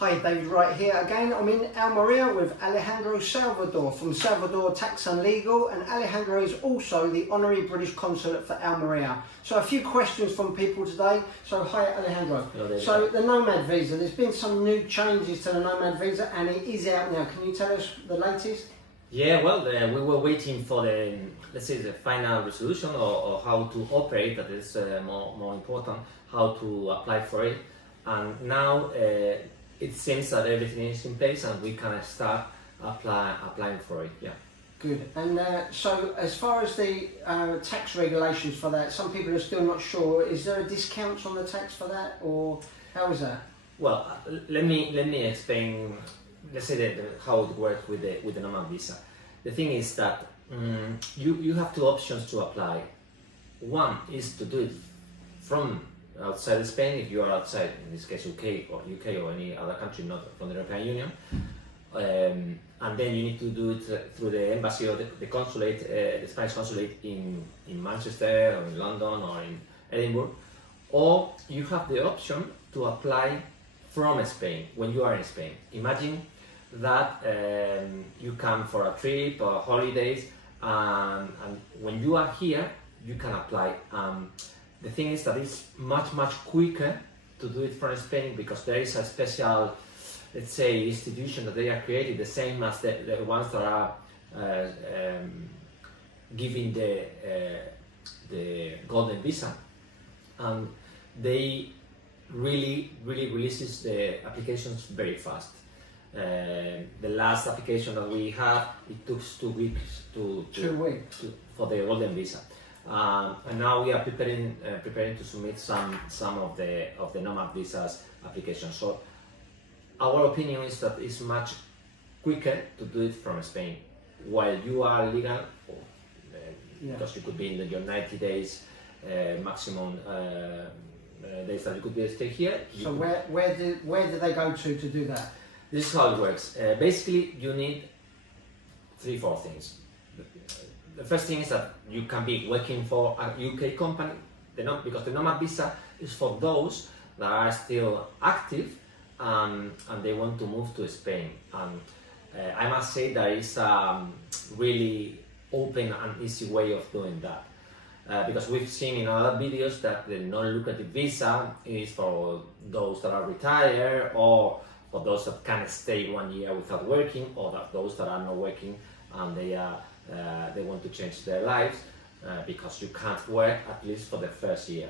Hi, David Wright here again. I'm in Almeria with Alejandro Salvador from Salvador Tax and Legal, and Alejandro is also the Honorary British Consulate for Almeria. So a few questions from people today. So hi Alejandro. Hello, so the Nomad visa, there's been some new changes to the Nomad visa and it is out now. Can you tell us the latest? Yeah, well, we were waiting for the, let's say, the final resolution or how to operate. That is more important, how to apply for it. And now it seems that everything is in place and we can start applying for it. Yeah. Good. And so as far as the tax regulations for that, some people are still not sure. Is there a discount on the tax for that, or how is that? Well, let me explain. Let's say how it works with the Nomad visa. The thing is that you have two options to apply. One is to do it from outside Spain, if you are outside, in this case UK or any other country not from the European Union, and then you need to do it through the embassy or the consulate, the Spanish consulate in Manchester or in London or in Edinburgh, or you have the option to apply from Spain when you are in Spain. Imagine that you come for a trip or holidays, and when you are here you can apply. The thing is that it's much quicker to do it from Spain because there is a special, let's say, institution that they are created, the same as the ones that are giving the golden visa, and they really releases the applications very fast. The last application that we had, it took 2 weeks for the golden visa. And now we are preparing to submit some of the Nomad visas applications. So our opinion is that it's much quicker to do it from Spain while you are legal, because you could be in your 90 days maximum days that you could stay here. So where do they go to do that? This is how it works. Basically, you need 3-4 things. The first thing is that you can be working for a UK company, because the Nomad visa is for those that are still active and they want to move to Spain. And I must say there is a really open and easy way of doing that. Because we've seen in other videos that the non-lucrative visa is for those that are retired, or for those that can stay 1 year without working, or those that are not working and they want to change their lives, because you can't work at least for the first year.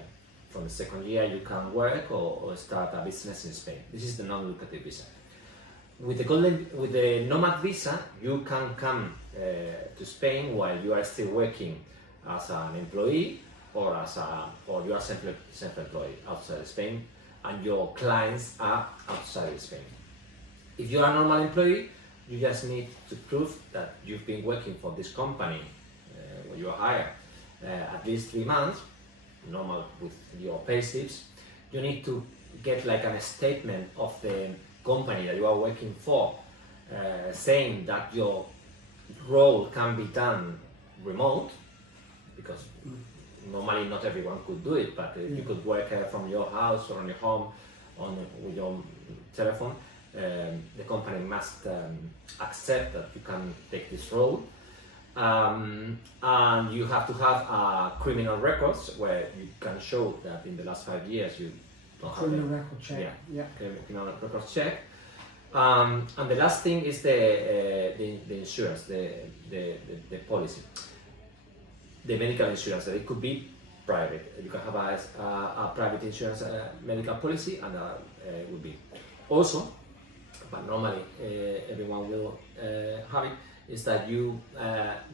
From the second year you can work or start a business in Spain. This is the non-lucrative visa. With the Nomad visa, you can come to Spain while you are still working as an employee or you are self-employed outside Spain, and your clients are outside Spain. If you are a normal employee, you just need to prove that you've been working for this company when you are hired at least 3 months, normal with your pay slips. You need to get like a statement of the company that you are working for, saying that your role can be done remote, because normally not everyone could do it, but you could work from your house or on your home with your telephone. The company must accept that you can take this role, and you have to have criminal records where you can show that in the last 5 years you don't have criminal record check. Yeah. Criminal records check. And the last thing is the insurance, the policy, the medical insurance. It could be private. You can have a private insurance medical policy, and it would be also, but normally everyone will have it, is that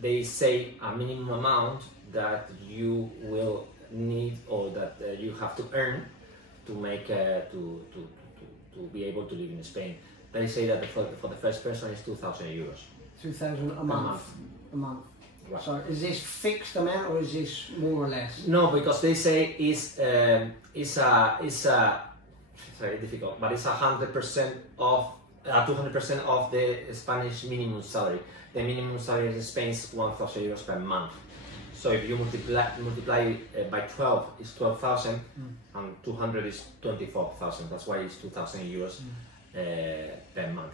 they say a minimum amount that you will need, or that you have to earn to make to be able to live in Spain. They say that for the first person is 2,000 euros. 2,000 a month. A month. Right. So is this fixed amount or is this more or less? No, because they say it's very difficult, but it's 100% of 200% of the Spanish minimum salary. The minimum salary in Spain is 1,000 euros per month. So if you multiply it by 12, it's 12,000, and 200 is 24,000. That's why it's 2,000 euros per month,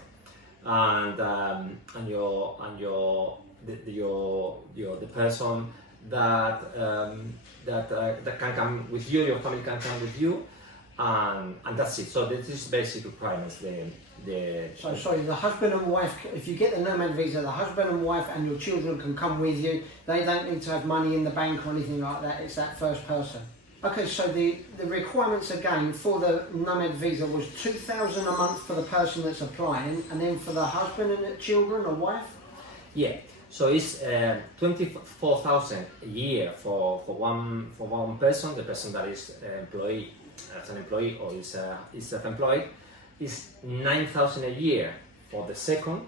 and the person that can come with you, your family can come with you, and that's it. So this is basic requirements. So sorry, the husband and wife, if you get the Nomad visa, the husband and wife and your children can come with you. They don't need to have money in the bank or anything like that. It's that first person. Okay, so the requirements again for the Nomad visa was 2,000 a month for the person that's applying, and then for the husband and the children or wife? Yeah. So it's 24,000 a year for one person. The person that is employee as an employee or is self-employed. Is 9,000 a year for the second,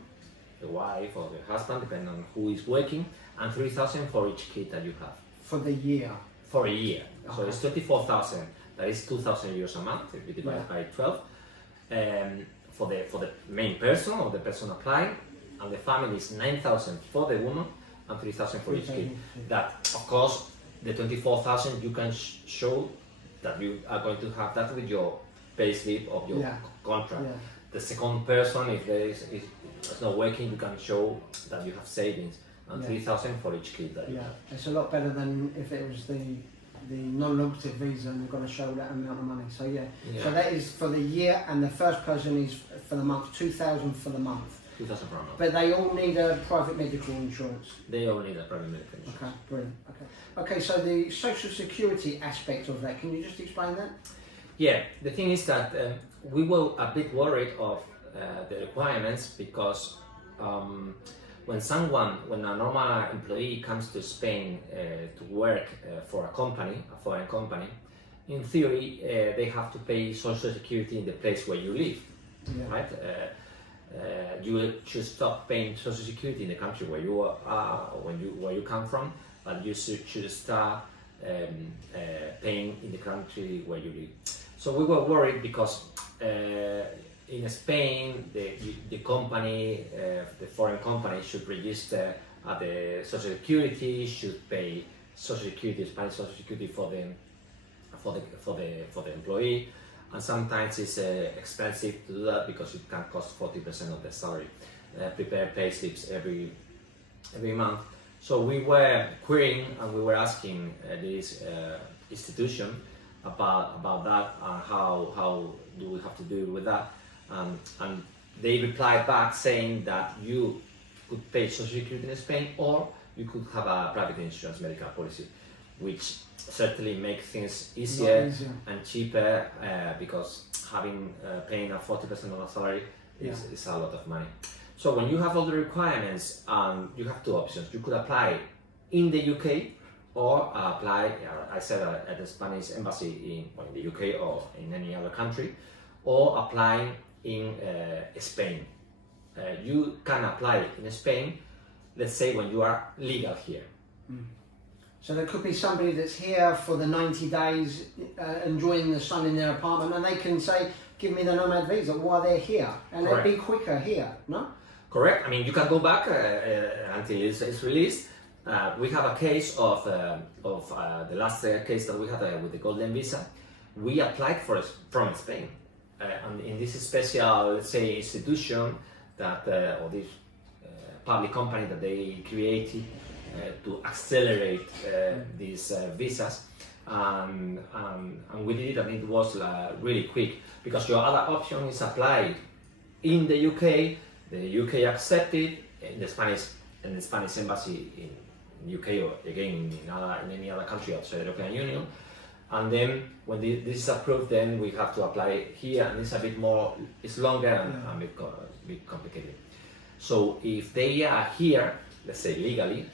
the wife or the husband, depending on who is working, and 3,000 for each kid that you have. For the year? For a year. Okay. So it's 24,000. That is 2,000 euros a month if you divide by 12. For the main person or the person applying, and the family is 9,000 for the woman and 3,000 for each kid. That, of course, the 24,000 you can show that you are going to have that with your payslip of your contract. Yeah. The second person, if it's not working, you can show that you have savings, and 3,000 for each kid. It's a lot better than if it was the non-lucrative visa and you're going to show that amount of money. So so that is for the year, and the first person is for the month, 2,000 for the month. 2,000 per month. But they all need a private medical insurance. They all need a private medical insurance. Okay, brilliant. Okay, so the social security aspect of that, can you just explain that? Yeah, the thing is that we were a bit worried of the requirements because when a normal employee comes to Spain to work for a company, a foreign company, in theory they have to pay social security in the place where you live, right? You should stop paying social security in the country where you are, where you come from, but you should start paying in the country where you live. So we were worried because in Spain, the company, the foreign company, should register at the social security, should pay social security, Spanish social security for the employee, and sometimes it's expensive to do that because it can cost 40% of the salary. Prepare pay slips every month. So we were querying and we were asking this institution about that and how do we have to deal with that, and they replied back saying that you could pay social security in Spain or you could have a private insurance medical policy, which certainly makes things easier and cheaper because paying a 40% of the salary is a lot of money. So when you have all the requirements, you have two options. You could apply in the UK or apply, I said, at the Spanish embassy in the UK or in any other country, or applying in Spain. You can apply in Spain, let's say when you are legal here. So there could be somebody that's here for the 90 days enjoying the sun in their apartment, and they can say, give me the Nomad visa while they're here, and it'd be quicker here, no? Correct. I mean, you can go back until it's released. We have a case of the last case that we had with the golden visa. We applied from Spain, and in this special, let's say, institution that or this public company that they created to accelerate these visas, and we did it, and it was really quick, because your other option is apply in the UK. The UK accepted in the Spanish embassy in UK, or again in any other country outside the European Union, and then when this is approved, then we have to apply here, and it's a bit more, it's longer and a bit complicated. So if they are here, let's say legally,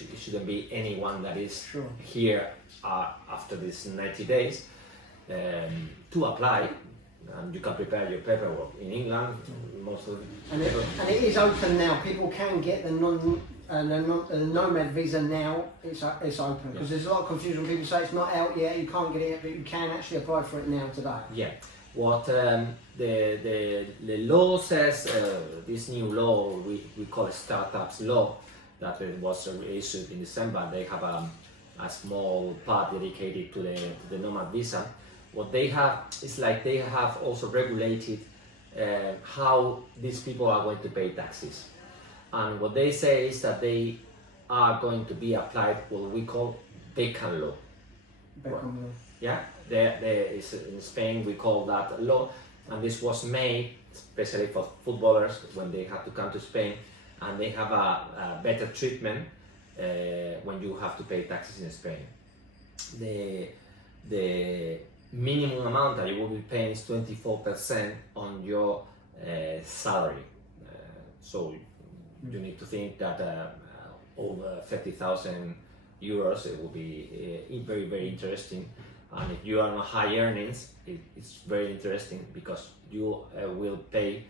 it shouldn't be anyone that is here after these 90 days to apply. And you can prepare your paperwork in England, most of it. And it is open now. People can get the Nomad visa now. It's open, because there's a lot of confusion. People say it's not out yet, you can't get it yet, but you can actually apply for it now today. Yeah. What the law says, this new law, we call it startups law, that was issued in December. They have a small part dedicated to the Nomad visa. What they have is like they have also regulated how these people are going to pay taxes. And what they say is that they are going to be applied what we call Beckham law. Beckham law. Yeah, there is in Spain we call that law, and this was made especially for footballers when they have to come to Spain, and they have a better treatment when you have to pay taxes in Spain. The minimum amount that you will be paying is 24% on your salary. So you need to think that over 30,000 euros, it will be very, very interesting. And if you are on high earnings, it's very interesting because you will pay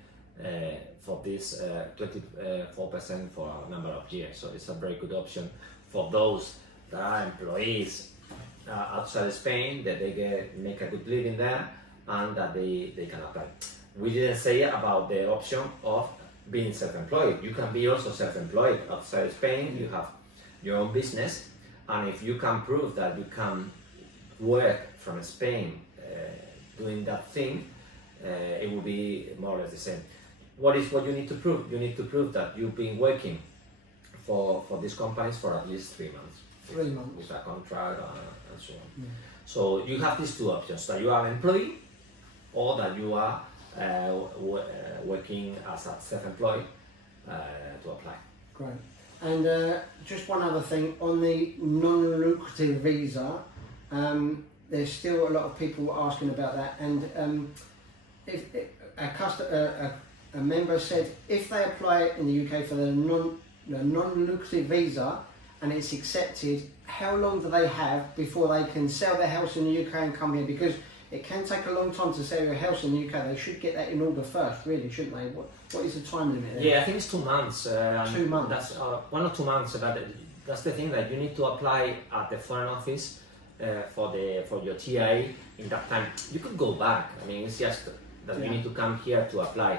for this 24% for a number of years. So it's a very good option for those that are employees outside Spain, that they make a good living there and that they can apply. We didn't say about the option of being self-employed. You can be also self-employed outside Spain. You have your own business, and if you can prove that you can work from Spain doing that thing, it will be more or less the same. What you need to prove? You need to prove that you've been working for these companies for at least 3 months. 3 months. With a contract and so on. Yeah. So you have these two options, that you are an employee or that you are working as a self-employed to apply. Great. And just one other thing, on the non-lucrative visa, there's still a lot of people asking about that, and if a member said if they apply in the UK for the non-lucrative visa and it's accepted, how long do they have before they can sell their house in the UK and come here? Because it can take a long time to sell your house in the UK. They should get that in order first, really, shouldn't they? What is the time limit there? Yeah, I think it's 2 months. 2 months. That's 1 or 2 months. But that's the thing, that you need to apply at the Foreign Office for your TIA in that time. You could go back. I mean, it's just that you need to come here to apply.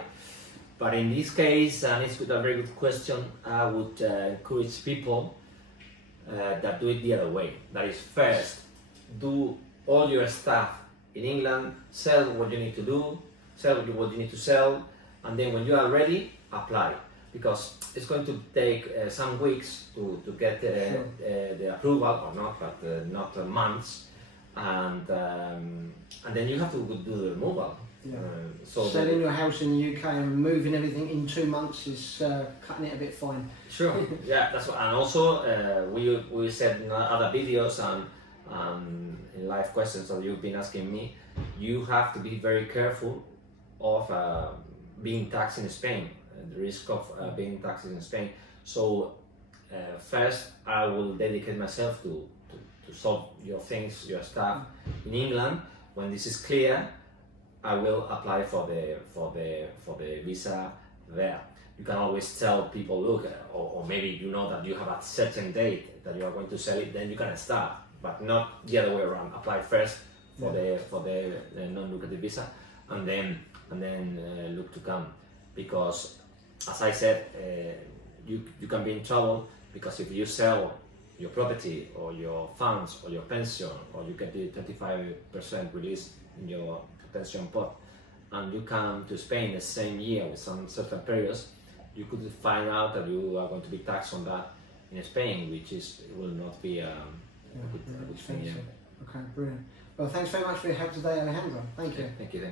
But in this case, and it's a very good question, I would encourage people that do it the other way. That is, first, do all your stuff in England, sell what you need to do, sell what you need to sell, and then when you are ready, apply. Because it's going to take some weeks to get the approval, or not, but not months, and then you have to do the removal. Yeah. So selling your house in the UK and moving everything in 2 months is cutting it a bit fine. Sure. Yeah, that's what. And also we said in other videos and in live questions that you've been asking me, you have to be very careful of being taxed in Spain, the risk of being taxed in Spain. So first I will dedicate myself to solve your things, your stuff in England. When this is clear, I will apply for the visa there. You can always tell people, look, or maybe you know that you have a certain date that you are going to sell it, then you can start, but not the other way around. Apply first for the non-lucrative visa, and then look to come, because as I said, you can be in trouble, because if you sell your property or your funds or your pension, or you get the 25% release in your pension pot, and you come to Spain the same year with some certain periods, you could find out that you are going to be taxed on that in Spain, which will not be a good thing. Yeah. Okay, brilliant. Well, thanks very much for your help today, Alejandro. Thank you. Thank you.